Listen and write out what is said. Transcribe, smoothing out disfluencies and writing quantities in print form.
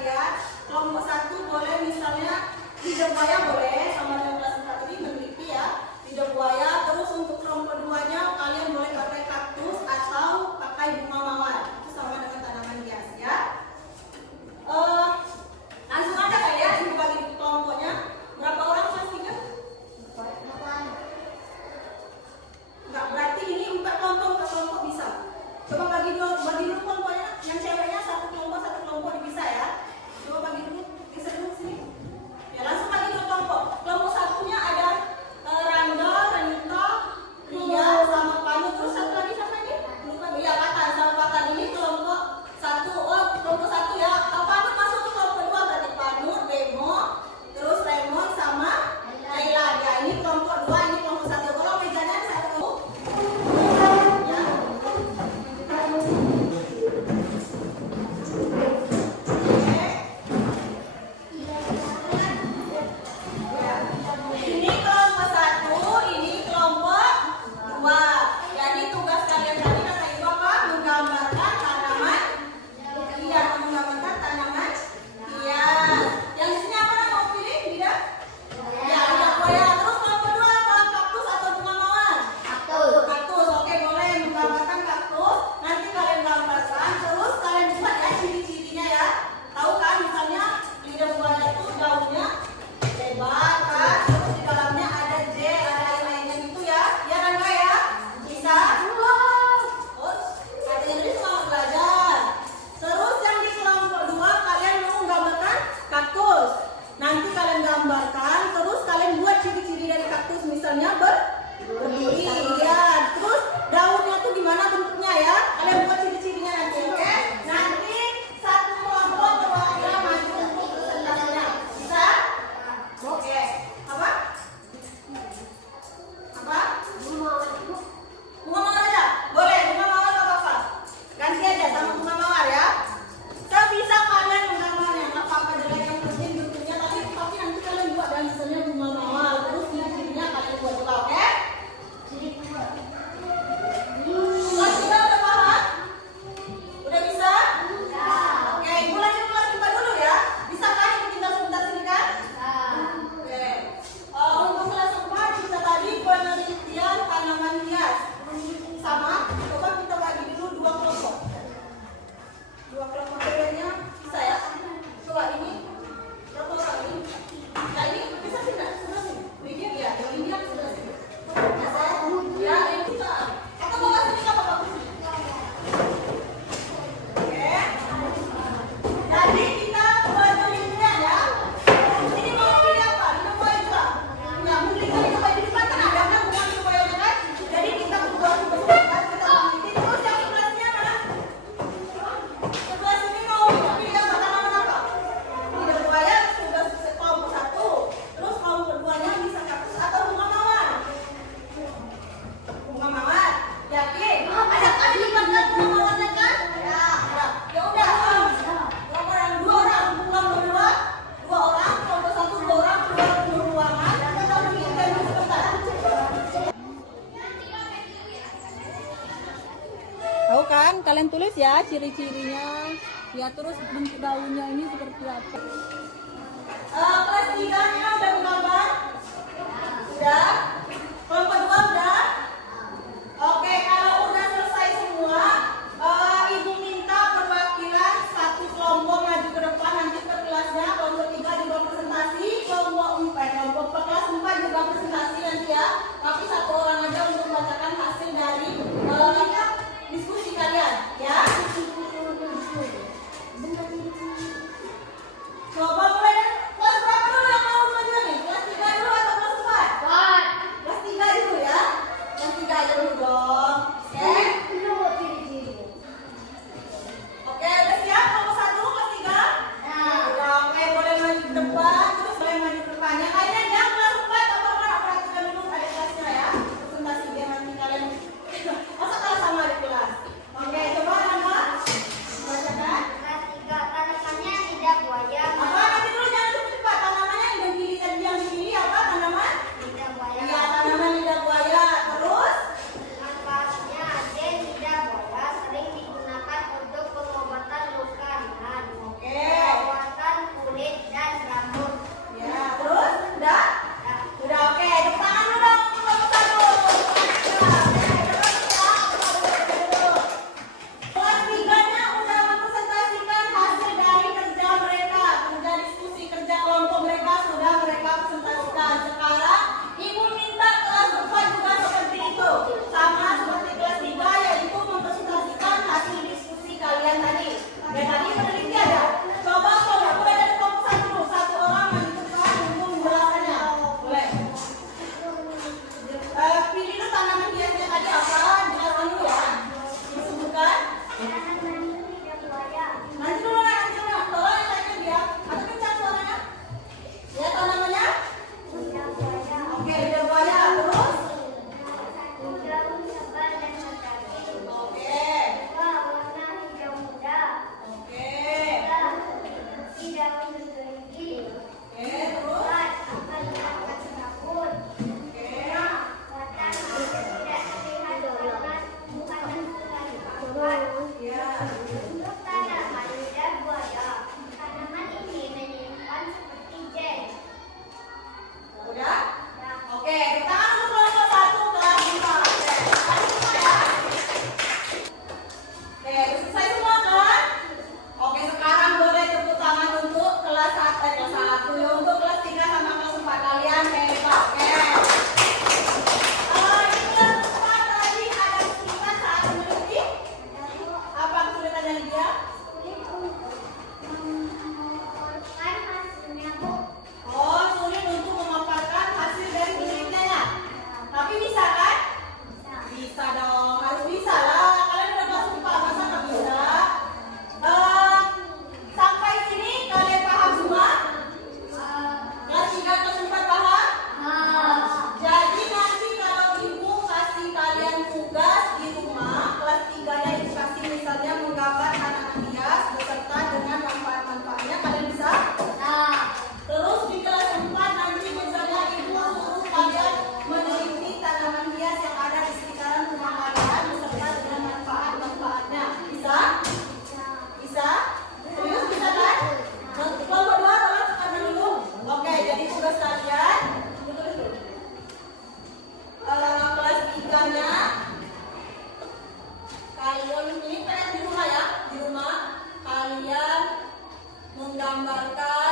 kalian. Kelompok 1 boleh misalnya lidah buaya boleh, sama dengan kelas 4 ini meneliti ya. Lidah buaya. Terus untuk kelompok 2-nya kalian boleh pakai kaktus atau pakai bunga mawar. Itu sama dengan tanaman hias ya. Langsung aja kalian ini bagi kelompoknya. Berapa orang kelas 3? Enggak, berarti ini 4 kelompok bisa. Coba bagi dulu kelompoknya. Yang ceweknya satu kelompok dipisah ya. Coba bagi dulu, geser dulu sini. Ya langsung bagi dulu kelompok. Kelompok satunya ada Rangga, Renita, Ria, sama Panu. Terus satu lagi siapa ini? Lupa. Iya, Patan sama Patan. Ini kelompok 1. Oh, kelompok 1 ya. Panu masuk ke kelompok 2 berarti Panu, Demo, terus Lemon sama Laila. Ya, ini kelompok 2, ini kelompok 1. Kalau mejanya saya tahu. Ya. Ini kelompok 1, ini kelompok 2. Jadi tugas kalian tadi kata Ibu apa? Menggambarkan tanaman. Iya, menggambarkan tanaman. Iya. Yang di sini apa mau pilih? Tidak? Ya, lidah buaya. Terus kelompok 2 apa? Kaktus atau bunga mawar? Kaktus. Oke, boleh menggambarkan kaktus. Nanti kalian gambarkan, terus kalian buat ya ciri-cirinya ya. Tahu kan misalnya lidah buaya itu daunnya lebar kan, terus di dalamnya ada J, ada yang lainnya gitu ya. Ya Rangga ya? Bisa? Terus katanya ini semangat belajar. Terus yang di kelompok 2 kalian mau menggambarkan kaktus. Nanti kalian gambarkan, terus kalian buat ciri-ciri dari kaktus misalnya berduri ya. Terus daunnya tuh gimana bentuknya ya? Kalian buat ciri-cirinya nanti, oke? Nanti satu kelompok perwakilan maju untuk presentasinya. Bisa? Oke. Apa? Bunga mawar aja? Boleh, bunga mawar gak apa-apa. Ganti aja sama bunga mawar ya. Sebisa kalian menggambarnya, gak apa-apa jelek, yang penting bentuknya. Tapi nanti kalian buat dan misalnya bunga mawar. Terus ciri-cirinya kalian buat juga, oke? Kelas 3 udah paham? Udah bisa? Oke, ibu lanjut kelas 5 dulu ya. Bisa kan ibu tinggal sebentar sini kan? Oke. Untuk kelas 4 kita tadi penelitian tanaman hias. Sama, coba kita bagi dulu 2 kelompok. 2 kelompok ceweknya bisa ya? Coba ini berapa orang ini? Nah ini bisa sih nggak? Sebelah sini. Ini ya, ini yang sebelah sini. Bisa? Ya, ini bisa. Atau bawa sini nggak apa-apa? Oke. Jadi kita penelitian ya. Ini mau pilih apa? Lidah buaya juga? Nggak mungkin kan lidah buaya di depan kan ada kan bukan lidah buayanya kan? Jadi kita buat tugas kita meneliti. Terus yang sebelahnya mana? Sebelah sini mau pilih apa tanaman apa? Lidah buaya sudah kelompok 1. Terus kelompok 2-nya bisa kaktus atau bunga mawar? Bunga mawar. Yakin? Ada di depan bunga mawarnya kan? Ya. Ya udah. Berapa orang? 2 orang. Kelompok 2 orang. Kelompok 1 2 orang. Keluar ke ruangan. Kita bikinkan sebentar. Tahu kan? Kalian tulis ya ciri-cirinya. Ya terus bentuk daunnya ini seperti apa? Kelas 3-nya udah menggambar? Sudah? Kelompok 2 udah? Oke, kalau udah selesai semua, ibu minta perwakilan 1 kelompok maju ke depan nanti ke kelasnya. Kelompok 3 juga presentasi, kelompok kelas 4 juga presentasi nanti ya. Tapi 1 orang aja untuk membacakan hasil dari diskusi kalian ya. Coba mulai dari kelas berapa dulu yang mau maju nih? Kelas 3 dulu atau kelas 4? menggambarkan